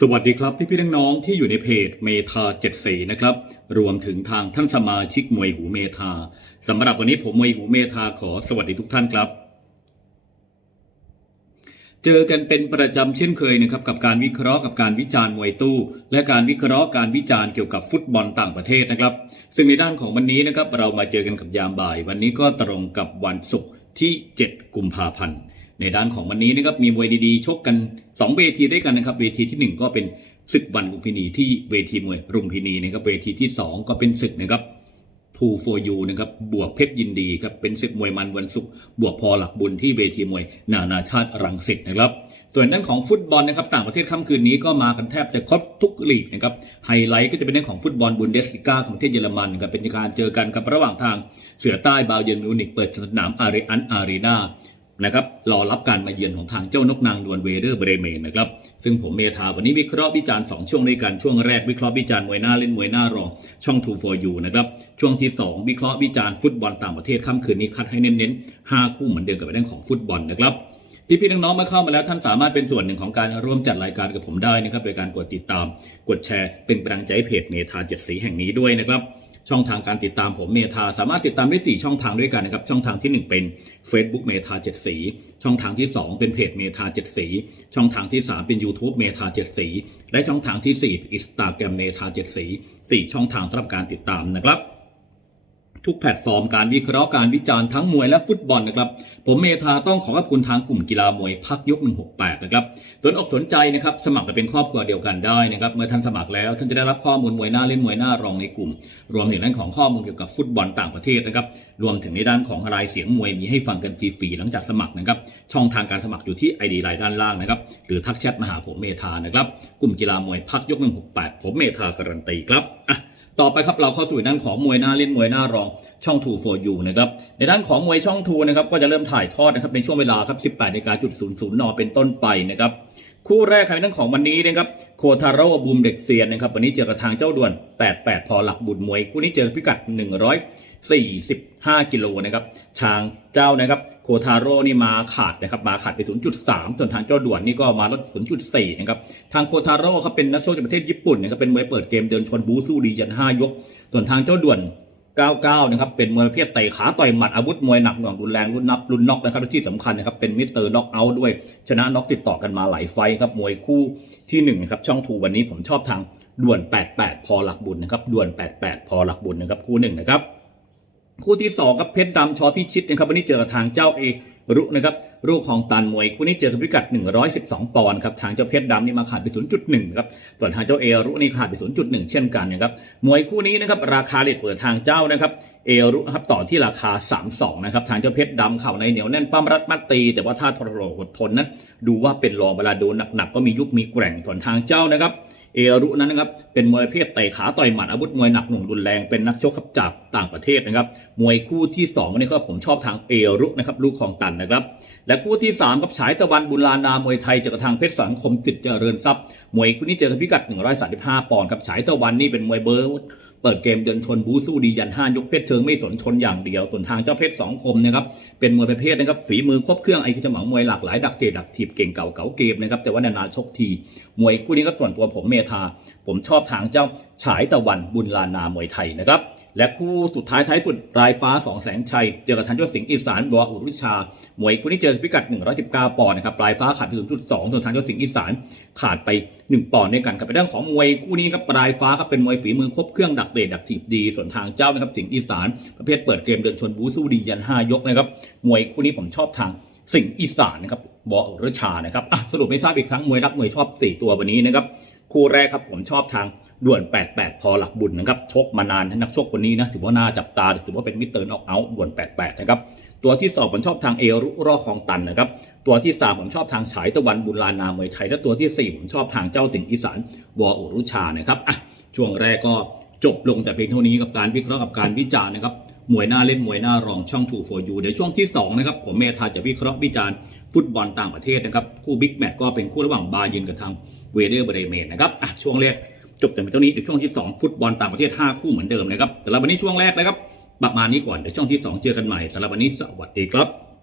สวัสดีครับพี่พี่น้องๆที่อยู่ในเพจเมทาเจ็ดสีนะครับรวมถึงทางท่านสมาชิกมวยหูเมทาสำหรับวันนี้ผมมวยหูเมทาขอสวัสดีทุกท่านครับ เจอกันเป็นประจำเช่นเคยนะครับกับการวิเคราะห์กับการวิจารณ์มวยตู้ และการวิเคราะห์การวิจารณ์เกี่ยวกับฟุตบอลต่างประเทศนะครับ ซึ่งในด้านของวันนี้นะครับเรามาเจอกันกับยามบ่าย วันนี้ก็ตรงกับวันศุกร์ที่ 7 กุมภาพันธ์ ในด้านของวันนี้นะครับมีมวยดีๆชกกัน 2 เวทีด้วยกันนะครับเวทีทีหนึ่1 ก็เป็นศึกวันลุมพินีที่เวทีมวยรุมพินีนะครับเวทีที่ 2 ก็เป็นศึกนะครับทูโฟยูนะครับบวกเพชรยินดีครับเป็นศึกมวยมันวันศุกร์บวกพอหลักบุญที่เวทีมวย นานาชาติรังสิตนะครับ ส่วนด้านของฟุตบอลนะครับต่างประเทศค่ำคืนนี้ก็มากันแทบจะครบทุกลีกนะครับไฮไลท์ก็จะเป็นเรื่องของฟุตบอลบุนเดสลิก้าของประเทศเยอรมันครับเป็นการเจอกันกับระหว่างทางเสือใต้บาวเยร์นมิวนิกเปิดสนามอารีอันอารีนา นะครับรอรับการมาเยือนของทางเจ้านกนางนวลเวเดอร์เบรเมนนะครับซึ่งผมเมธาวันนี้วิเคราะห์วิจารณ์ 2 ช่วงด้วยกันช่วงแรกวิเคราะห์วิจารณ์มวยหน้าเล่นมวยหน้ารองช่อง 2 for you นะครับช่วงที่ 2 วิเคราะห์วิจารณ์ฟุตบอลต่างประเทศค่ำคืนนี้คัดให้เน้นๆ 5 คู่เหมือนเดิมกับเรื่องของฟุตบอลนะครับพี่พี่ๆน้องๆมาเข้ามาแล้วท่านสามารถเป็นส่วนหนึ่งของการร่วมจัดรายการกับผมได้นะครับโดยการกดติดตาม กดแชร์เป็นกำลังใจให้เพจเมธาเจ็ดสีแห่งนี้ด้วยนะครับ ช่องทางการติดตามผมเมธาสามารถติดตามได้ 4 ช่องทางด้วยกันนะครับ ช่องทางที่ 1 เป็น Facebook เมธาเจ็ดสี ช่องทางที่ 2 เป็นเพจเมธาเจ็ดสี ช่องทางที่ 3 เป็น YouTube เมธาเจ็ดสี และช่องทางที่4 Instagram เมธาเจ็ดสี4ช่องทางสำหรับการติดตามนะครับ ทุกแพลตฟอร์มการวิเคราะห์การวิจารณ์ทั้งมวยและฟุตบอลนะครับ ผมเมธาต้องขอขอบคุณทางกลุ่มกีฬามวยพักยก 168 นะครับสนอกสนใจนะครับสมัครมาเป็นครอบครัวเดียวกันได้นะครับ เมื่อท่านสมัครแล้วท่านจะได้รับข้อมูลมวยหน้าเล่นมวยหน้ารองในกลุ่ม รวมถึงด้านของข้อมูลเกี่ยวกับฟุตบอลต่างประเทศนะครับรวมถึงในด้านของรายเสียงมวยมีให้ฟังกันฟรีๆหลังจากสมัครนะครับช่องทางการสมัครอยู่ที่ ID ไลน์ด้านล่างนะครับหรือทักแชทมาหาผมเมธานะครับกลุ่มกีฬามวยพักยก 168 ผมเมธาการันตีครับอะ ต่อไปครับเราเข้าสู่ด้านของมวยหน้าเล่นมวยหน้ารองช่องทูโฟร์ยูนะครับในด้านของมวยช่องทูนะครับก็จะเริ่มถ่ายทอดนะครับเป็นช่วงเวลาครับ18นาฬิกาจุด00นเป็นต้นไปนะครับ คู่แรกครับในด้านของวันนี้นะครับโคทาโร่บูมเด็กเซียนนะครับวันนี้เจอกับทางเจ้าด่วน 88 พอหลักบุญมวย คู่นี้เจอพิกัด 145 กิโลนะครับทางเจ้านะครับโคทาโร่นี่มาขาดนะครับมาขาดไป 0.3 ส่วนทางเจ้าด่วนนี่ก็มาลด 0.4 นะครับทางโคทาโร่เขาเป็นนักโชคจากประเทศญี่ปุ่นนะครับเป็นมวยเปิดเกมเดินชนบูสู้ดียัน 5 ยก ส่วนทางเจ้าด่วน 99นะครับเป็นมวยประเภทเตะขาต่อยหมัดอาวุธมวยหนักหน่วงรุนแรงรุ่นนับรุ่นน็อกนะครับที่สำคัญนะครับเป็นมิสเตอร์น็อกเอาท์ด้วยชนะน็อกติดต่อกันมาหลายไฟครับมวยคู่ที่1นะครับช่องทูวันนี้ผมชอบทางด่วน 88 พอหลักบุญนะครับด่วน 88 พอหลักบุญนะครับคู่หนึ่งนะครับคู่ที่2ครับเพชรดำชอพิชิตนะครับวันนี้เจอทางเจ้าเอ รุนะครับรูปของตันมวยคู่นี้เจอกับพิกัด 112 ปอนด์ครับทางเจ้าเพชรดำนี่มาขาดไป 0.1ครับส่วนทางเจ้าเอรุนี่ขาดไป 0.1 เช่นกันนะครับมวยคู่นี้นะครับราคาเลทเปิดทางเจ้านะครับเอรุนะครับต่อที่ราคา 32นะครับทางเจ้าเพชรดำเข่าในเหนียวแน่นปั้มรัดมัดตี แต่ว่าถ้าทรหดอดทนนั้นดูว่าเป็นรองเวลาโดนหนักๆก็มียุบมีแกร่งส่วนทางเจ้านะครับเอรุนั้นนะครับเป็นมวยเภทเตะขาต่อยหมัดอาวุธมวยหนักหน่วงรุนแรงเป็นนักชกครับจากต่างประเทศนะครับมวยคู่ที่2วันนี้ก็ผมชอบทางเอรุนะครับลูกของตันนะครับ และคู่ที่3ครับฉายตะวันบุญลานามวยไทยเจอกับทางเพชรสังคมจิตเจริญทรัพย์มวยคู่นี้เจอกับพิกัด 135 ปอนด์ครับฉายตะวันนี่เป็นมวยเบอร์ เปิดเกมเดินชนบูสู้ดียัน5ยกเพชรเชิงไม่สนชนอย่างเดียวส่วนทางเจ้าเพชรสองคมนะครับเป็นมวยประเภทนะครับฝีมือครบเครื่องไอ้ที่จะหมังมวยหลากหลายดักเตะดักถีบเก่งเก่าเก๋าเกมนะครับแต่ว่านานๆชกทีมวยคู่นี้ก็ส่วนตัวผมเมธาผมชอบทางเจ้าฉายตะวันบุญลานามวยไทยนะครับและคู่สุดท้ายท้ายสุดรายฟ้าสองแสงชัย เจอกับทางเจ้าสิงห์อีสานวออุรุชา มวยคู่นี้เจอพิกัด 119 ปอนด์นะครับปลายฟ้าขาดไป0.2ส่วนทางเจ้าสิงห์อีสานขาดไป 1 ปอนด์ด้วยกันครับเป็นเรื่องของมวยคู่นี้ครับปลายฟ้าครับเป็นมวยฝีมือครบเครื่องดักเตะดักถีบดี ส่วนทางเจ้านะครับสิงห์อีสานประเภทเปิดเกมเดินชนบูสู้ดียันหายกนะครับมวยคู่นี้ผมชอบทางสิงห์อีสานนะครับบอรชานะครับสรุปไม่ทราบอีกครั้งมวยรักมวยชอบ 4 ตัววันนี้นะครับคู่แรกครับผมชอบทาง ด่วน 88 พอหลักบุญนะครับชกมานานนักชกคนนี้นะถือว่าน่าจับตาถือว่าเป็นมิสเตอร์นอกเอาท์ด่วน 88 นะครับตัวที่สองผมชอบทางเอรุรอของตันนะครับตัวที่สามผมชอบทางฉายตะวันบุญลานามวยไทยและตัวที่สี่ผมชอบทางเจ้าสิงห์อีสานวออุรุชานะครับอะช่วงแรกก็จบลงแต่เพียงเท่านี้กับการวิเคราะห์กับการวิจารณ์นะครับมวยหน้าเล่นมวยหน้ารองช่อง2 for you เดี๋ยวช่วงที่2นะครับผมเมธาจะวิเคราะห์วิจารณ์ฟุตบอลต่างประเทศนะครับคู่บิ๊กแมตช์ก็เป็นคู่ระหว่างบาเยนกับทางเวเดอร์เบรเมนนะครับอะช่วงแรก จบแต่เพียงเท่านี้เดี๋ยวช่วงที่ 2 ฟุตบอลต่างประเทศ 5 คู่เหมือนเดิมนะครับแต่ละวันนี้ช่วงแรกนะครับประมาณนี้ก่อนเดี๋ยวช่วงที่ 2 เจอกันใหม่สำหรับวันนี้สวัสดีครับ